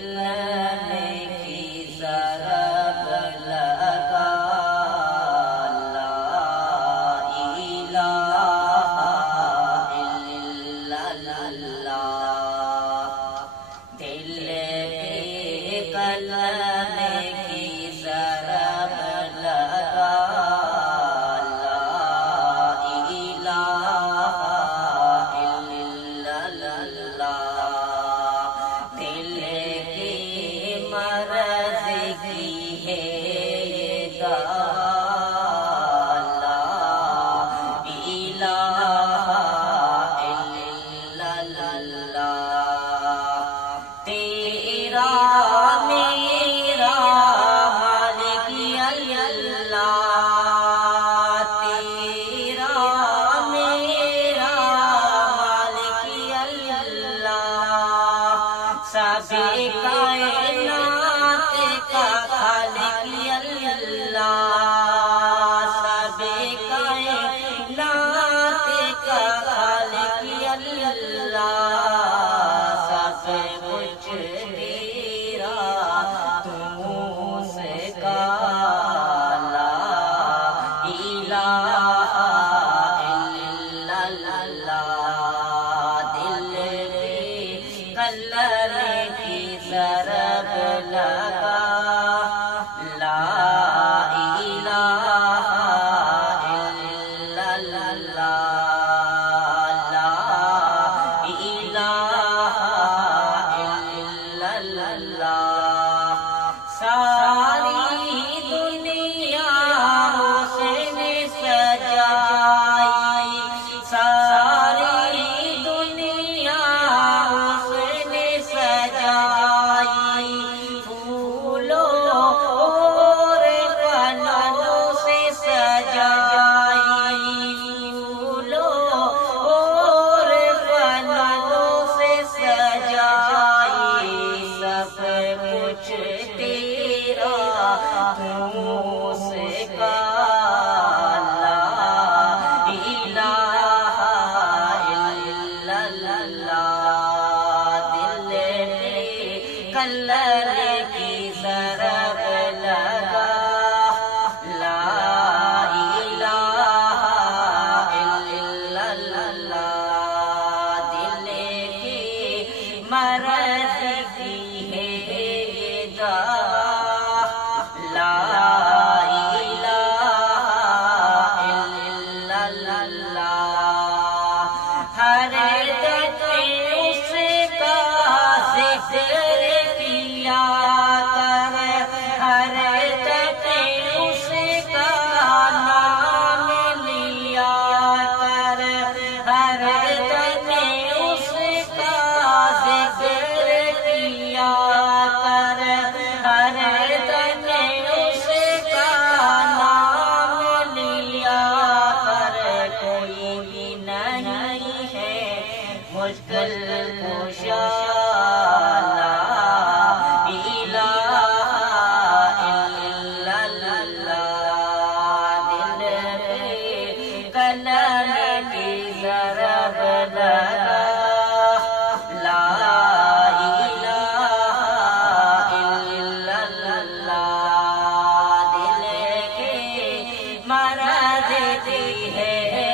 کلمے کی ضرب لگا، لا الہ الا اللہ، دل پہ کلمے کی ضرب لگا، لا الہ الا اللہ، دل کی مرض کی ہے یہ دوا، لا الہ الا اللہ، تیرا میرا مالک اللہ، تیرا میرا مالک اللہ، سب کائنات کا خالق اللہ، سب کائنات کا خالق اللہ، سب کچھ تیرا تو سے کا، لا الہ الا اللہ، دل پہ کلمے کی ضرب لگا، لا الہ الا اللہ، لا الہ الا اللہ، ساری دنیا حسن سجائی، ساری دنیا حسن سجائی، پھولوں اور پھلوں سے سجائی، پھولوں اور پھلوں سے سجائی، سب کچھ تیرا تو سے کا، لا الہ الا اللہ، دل پہ کلمے کی ضرب لگا، لا الہ الا اللہ، دل کی مرض کی ہے یہ دوا، لا الہ الا اللہ، ہر دم اس کا ذکر کیا کر، ہر دم اس کا نام لیا کر، ہر دم اس کا ذکر کیا کر، ہر دم اس کا نام لیا کر، کوئی بھی نہیں ہے مشکل کشا، لا الہ الا اللہ، دل پہ کلمے کی ضرب لگا، لا الہ الا اللہ، دل کی مرض کی ہے